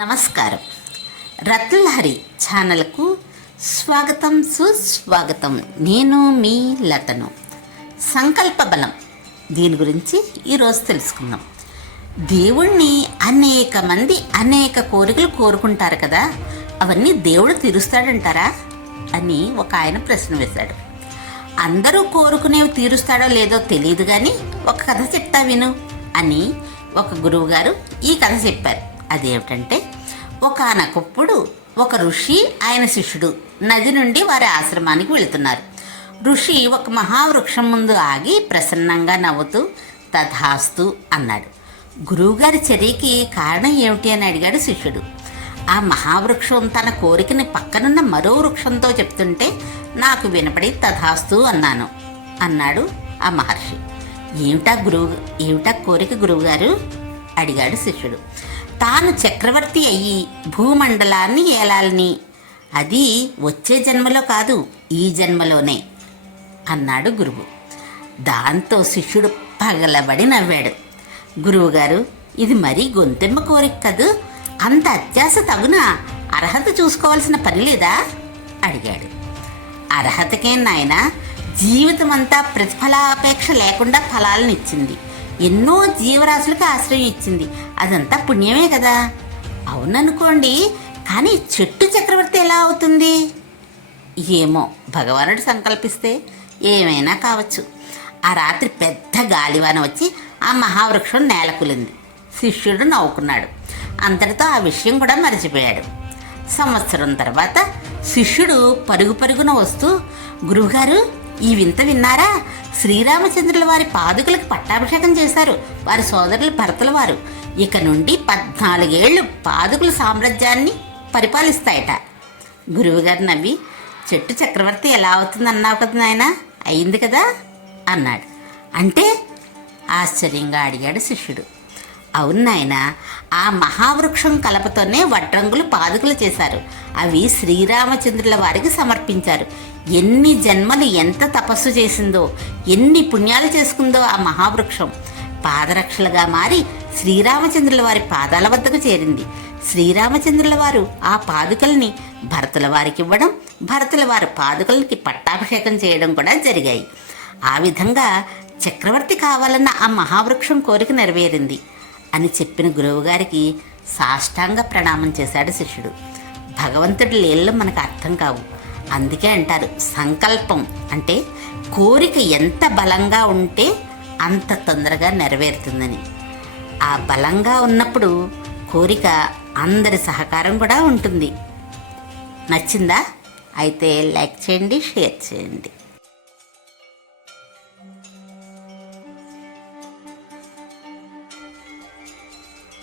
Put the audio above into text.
నమస్కారం. రత్నహరి ఛానల్కు స్వాగతం సుస్వాగతం. నేను మీ లతను. సంకల్ప బలం. దీని గురించి ఈరోజు తెలుసుకుందాం. దేవుణ్ణి అనేక మంది అనేక కోరికలు కోరుకుంటారు కదా? అవన్నీ దేవుడు తీరుస్తాడంటారా? అని ఒక ఆయన ప్రశ్న వేశాడు. అందరూ కోరుకునేవి తీరుస్తాడో లేదో తెలియదు కానీ ఒక కథ చెప్తా విను అని ఒక గురువుగారు ఈ కథ చెప్పారు. అదేమిటంటే ఒకనొకప్పుడు ఒక ఋషి ఆయన శిష్యుడు నది నుండి వారి ఆశ్రమానికి వెళుతున్నారు. ఋషి ఒక మహావృక్షం ముందు ఆగి ప్రసన్నంగా నవ్వుతూ తథాస్తు అన్నాడు. గురువుగారి చర్యకి కారణం ఏమిటి అని అడిగాడు శిష్యుడు. ఆ మహావృక్షం తన కోరికని పక్కనున్న మరో వృక్షంతో చెప్తుంటే నాకు వినపడి తథాస్తు అన్నాను అన్నాడు ఆ మహర్షి. ఏమిటా గురువు ఏమిటా కోరిక గురువుగారు? అడిగాడు శిష్యుడు. తాను చక్రవర్తి అయ్యి భూమండలాన్ని ఏలాలని. అది వచ్చే జన్మలో కాదు ఈ జన్మలోనే అన్నాడు గురువు. దాంతో శిష్యుడు పగలబడి నవ్వాడు. గురువుగారు ఇది మరీ గొంతెమ్మ కోరిక కదూ? అంత అత్యాస తగునా? అర్హత చూసుకోవాల్సిన పని లేదా? అడిగాడు. అర్హతకేం నాయనా జీవితం అంతా ప్రతిఫలాపేక్ష లేకుండా ఫలాలను ఇచ్చింది ఎన్నో జీవరాశులకు ఆశ్రయం ఇచ్చింది. అదంతా పుణ్యమే కదా? అవుననుకోండి కానీ చెట్టు చక్రవర్తి ఎలా అవుతుంది? ఏమో భగవానుడు సంకల్పిస్తే ఏమైనా కావచ్చు. ఆ రాత్రి పెద్ద గాలివాన వచ్చి ఆ మహావృక్షం నేలకులింది. శిష్యుడు నవ్వుకున్నాడు. అంతటితో ఆ విషయం కూడా మర్చిపోయాడు. సంవత్సరం తర్వాత శిష్యుడు పరుగు పరుగున వస్తూ గురువుగారు ఈ వింత విన్నారా? శ్రీరామచంద్రుల వారి పాదుకులకు పట్టాభిషేకం చేశారు వారి సోదరులు భర్తల వారు. ఇక నుండి పద్నాలుగేళ్ళు పాదుకుల సామ్రాజ్యాన్ని పరిపాలిస్తాయట. గురువుగారు నవ్వి చెట్టు చక్రవర్తి ఎలా అవుతుంది అన్నావు కదా నాయన? అయింది కదా? అన్నాడు. అంటే? ఆశ్చర్యంగా అడిగాడు శిష్యుడు. అవును నాయన ఆ మహావృక్షం కలపతోనే వడ్రంగులు పాదుకలు చేశారు. అవి శ్రీరామచంద్రుల వారికి సమర్పించారు. ఎన్ని జన్మలు ఎంత తపస్సు చేసిందో ఎన్ని పుణ్యాలు చేసుకుందో ఆ మహావృక్షం. పాదరక్షలుగా మారి శ్రీరామచంద్రుల వారి పాదాల వద్దకు చేరింది. శ్రీరామచంద్రుల వారు ఆ పాదుకల్ని భరతుల వారికి ఇవ్వడం భరతుల వారు పాదుకలకి పట్టాభిషేకం చేయడం కూడా జరిగాయి. ఆ విధంగా చక్రవర్తి కావాలన్న ఆ మహావృక్షం కోరిక నెరవేరింది. అని చెప్పిన గురువుగారికి సాష్టాంగ ప్రణామం చేశాడు శిష్యుడు. భగవంతుడి లీలలు మనకు అర్థం కావు. అందుకే అంటారు సంకల్పం. అంటే కోరిక ఎంత బలంగా ఉంటే అంత తొందరగా నెరవేరుతుందని. ఆ బలంగా ఉన్నప్పుడు కోరిక అందరి సహకారం కూడా ఉంటుంది. నచ్చిందా? అయితే లైక్ చేయండి షేర్ చేయండి.